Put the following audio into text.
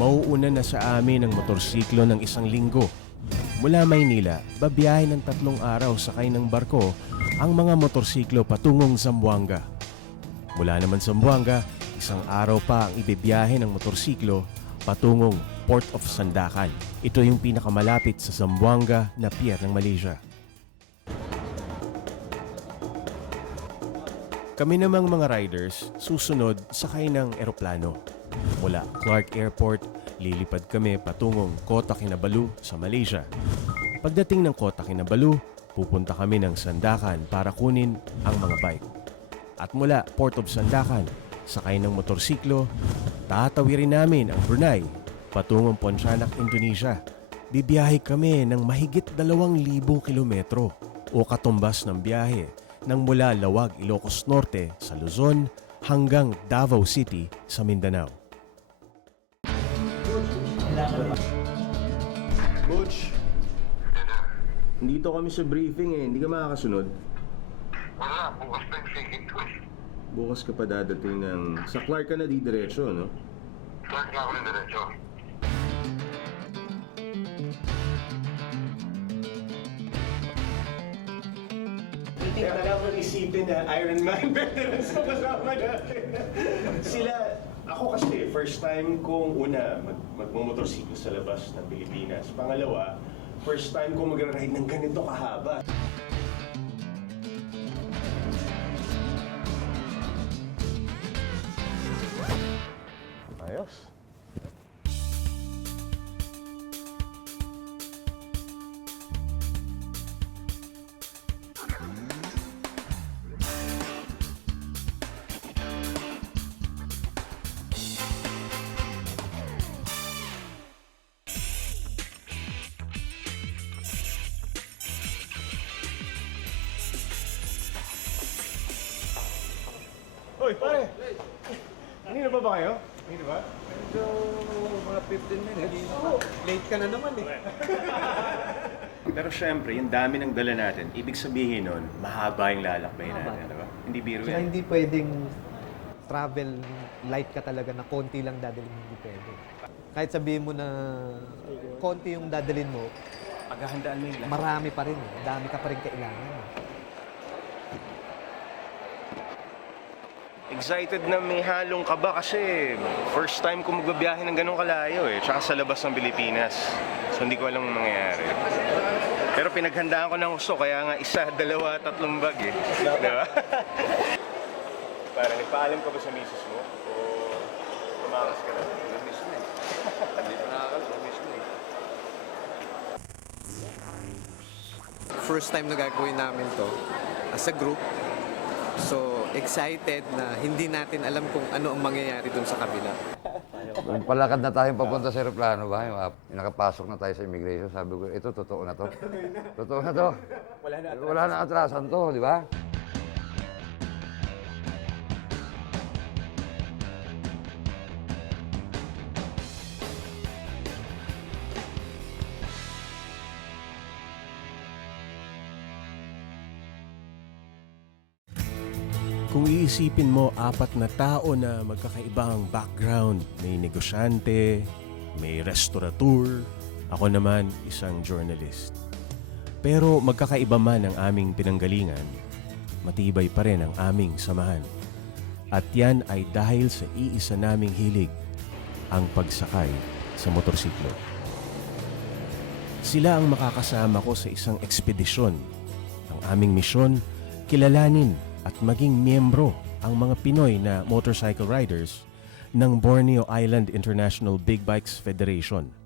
Mauuna na sa amin ang motorsiklo ng isang linggo. Mula Maynila, babiyahe ng tatlong araw sakay ng barko ang mga motorsiklo patungong Zamboanga. Mula naman Zamboanga, isang araw pa ang ibibiyahe ng motorsiklo patungong Port of Sandakan. Ito yung pinakamalapit sa Zamboanga na pier ng Malaysia. Kami namang mga riders, susunod sakay ng eroplano. Mula Clark Airport, lilipad kami patungong Kota Kinabalu sa Malaysia. Pagdating ng Kota Kinabalu, pupunta kami ng Sandakan para kunin ang mga bike. At mula Port of Sandakan, sakay ng motorsiklo, tatawirin namin ang Brunei patungong Pontianak, Indonesia. Bibiyahe kami ng mahigit 2,000 kilometro o katumbas ng biyahe ng mula Lawag, Ilocos Norte sa Luzon hanggang Davao City sa Mindanao. Butch, dito kami sa briefing eh. Hindi ka makakasunod. Wala, bukas na yung second ko. Bukas ka pa dadating ng... Sa Clark ka na di diretso, no? Start na ako ng diretso. Kaya dapat isipin na Iron Man veterans na kasama natin. Sila, ako kasi, first time kong una mag magmumotorsiklo sa labas ng Pilipinas. Pangalawa, first time kong magra-ride ng ganito kahaba. Ayos. Hoy, pare! Kanina ba ba kayo? Kanina ba? Medyo mga 15 minutes. Late ka na naman eh. Pero syempre, yung dami ng dala natin, ibig sabihin nun, mahaba yung lalakbay natin, di ba? Hindi biro Kaya yan. hindi pwedeng travel light ka talaga na konti lang dadalhin hindi pwede. Kahit sabihin mo na konti yung dadalhin mo, Paghahandaan mo yung lahat. marami pa rin. eh. Dami ka pa rin kailangan. eh. Excited na may halong kaba kasi first time ko magbabiyahe ng ganong kalayo eh. Tsaka sa labas ng Pilipinas. So hindi ko alam ang mangyayari. Pero pinaghandaan ko ng gusto, kaya nga isa, dalawa, tatlong bag eh. Di ba? Parang nagpaalam ka ba sa misis mo? O tumakas ka na? Miss na eh. Hindi pa nakakal, miss na eh. first time na gagawin namin to as a group. So, excited na hindi natin alam kung ano ang mangyayari dun sa kabila. Kung palakad na tayong papunta sa aeroplano ba, yung, ah, yung nakapasok na tayo sa immigration, sabi ko, ito, totoo na to. Totoo na to. Wala na atrasan. Wala na atrasan to, di ba? Kung iisipin mo, apat na tao na magkakaibang background. May negosyante, may restaurateur, ako naman isang journalist. Pero magkakaiba man ang aming pinanggalingan, matibay pa rin ang aming samahan. At yan ay dahil sa iisa naming hilig, ang pagsakay sa motorsiklo. Sila ang makakasama ko sa isang ekspedisyon. Ang aming misyon, kilalanin at maging miyembro ang mga Pinoy na motorcycle riders ng Borneo Island International Big Bikes Federation.